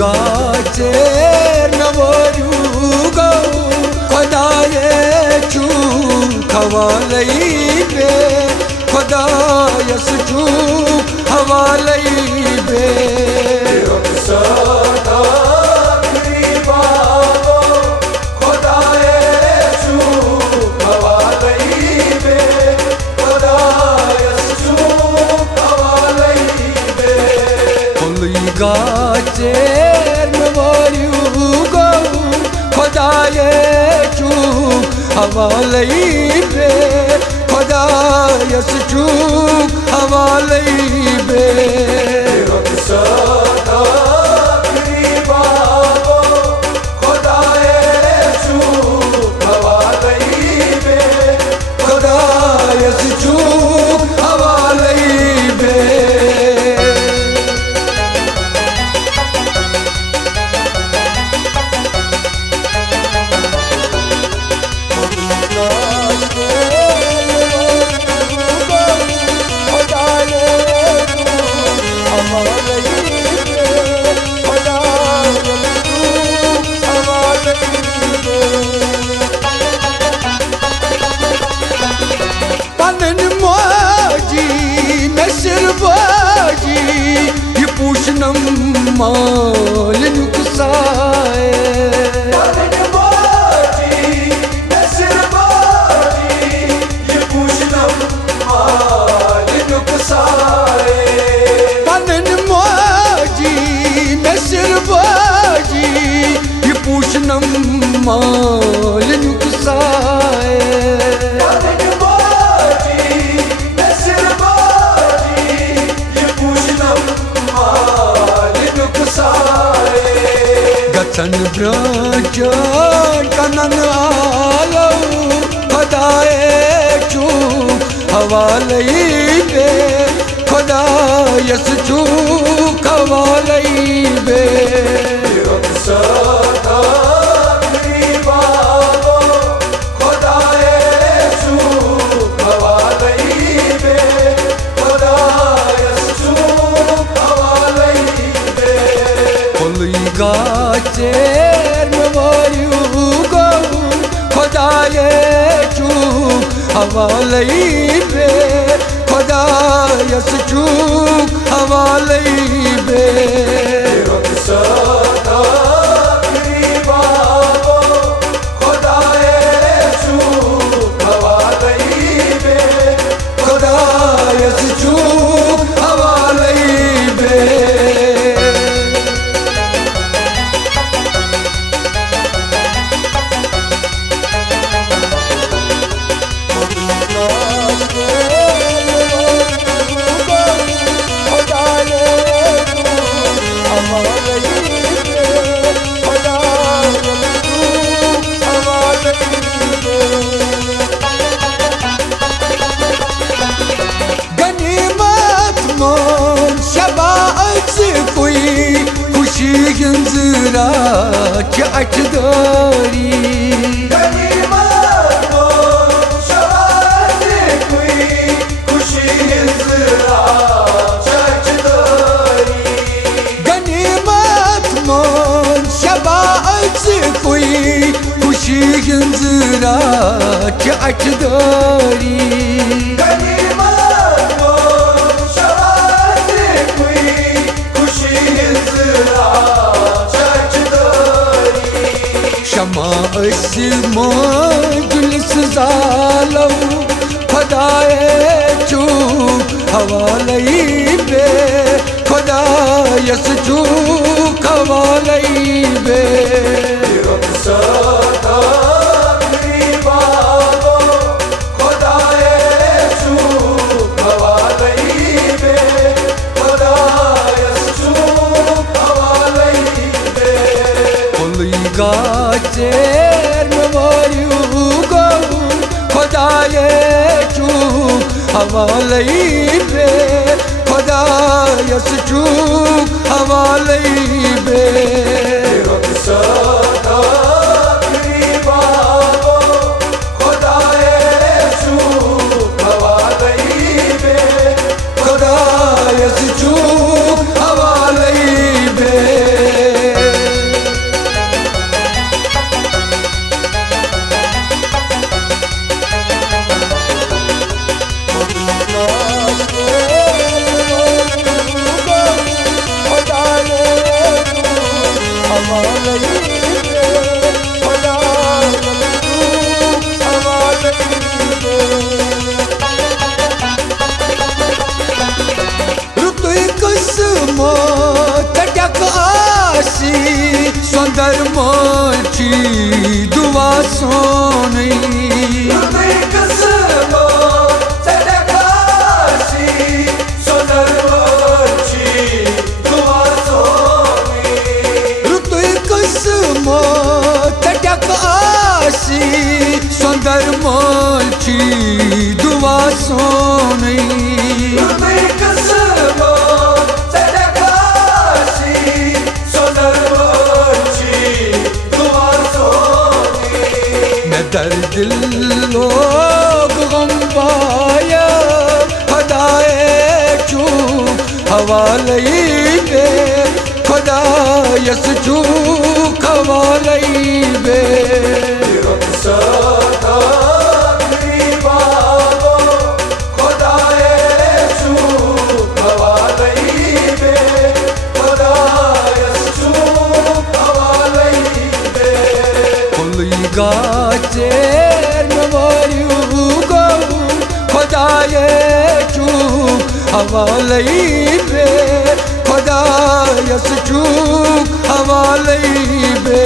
गाचेर नवरूगो खुदाए चूक हवालई बे खुदाय सचूक हवालई बे गाचेर नवरूगो खुदाए चूक हवालई बे खुदाय सचूक हवालई बे माल नुकसाए ये पूछनम माल नुकसाए पनन माजी नसर बाजी ये पूछनम माल नुकसाए गचन ब्रांचन कनन आलो खुदाए चूक हवालई बे खुदाय सचूक हवालई बे गाचेर नवरूगो खुदाए चूक हवालई बे खुदाय सचूक हवालई बे खुदाय सचूक हवालई बे ज़रा के अटदारी गनीमत को शबाज़ कोई खुशी ज़रा के अटदारी गनीमत मोन शबाज़ कोई खुशी ज़रा के अटदारी शमा मजलिस ज़ालो खुदाए चूक हवालई बे खुदाय सचूक हवालई बे खुदाए चूक हवालई बे गाचेर मवारियो गो खुदाये चू हवालई बे खुदायस चू हवालई बे खुदायस चू हवालई बे सुंदर मोची दुआ सोनी सुंदर मोची दुआ सोनी दर्द लोग गम पाया खुदाए चू हवालई बे खुदायस चू हवालई बे गाचेर मवारियो गो खुदाये चू हवालई बे खुदायस चू हवालई बे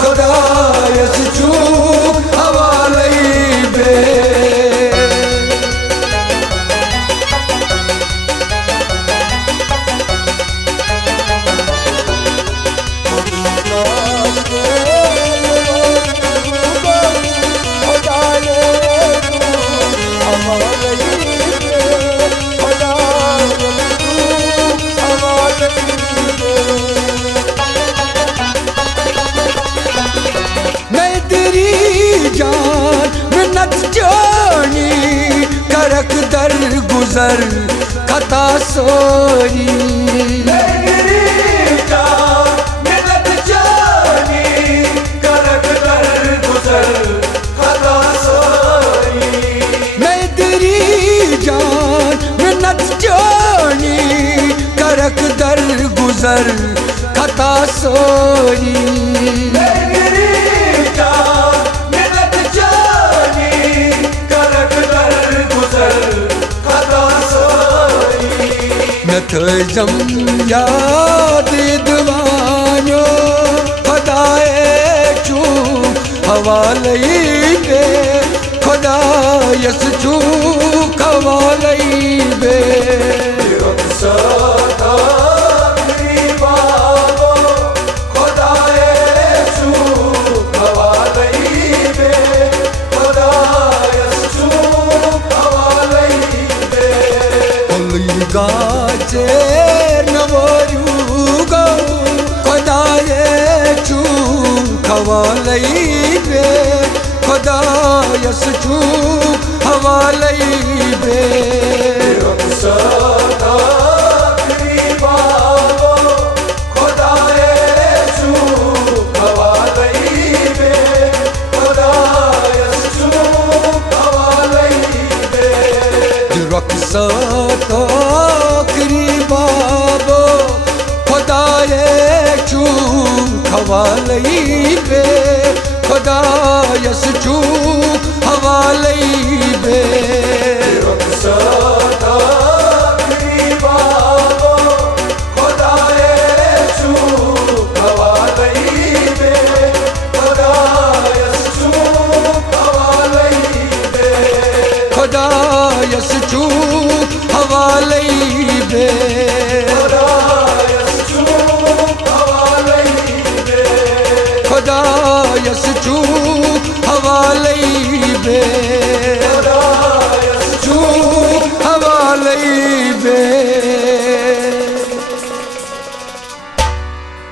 खुदायस चू हवालई बे करक दर गुजर खता सोरी करक दर गुजर खता सोरी मैं तेरी जान मिन्नत जानी करक दर गुजर खता सोरी जम याद दीवानो खुदाए चू हवालई बे खुदायस चू हवालई बे गाचेर मवारियो गो खुदाये चू हवालई बे खुदायस चू हवालई बे हवालई बे खुदायस चू हवालई बे खुदायस चू हवाले बे।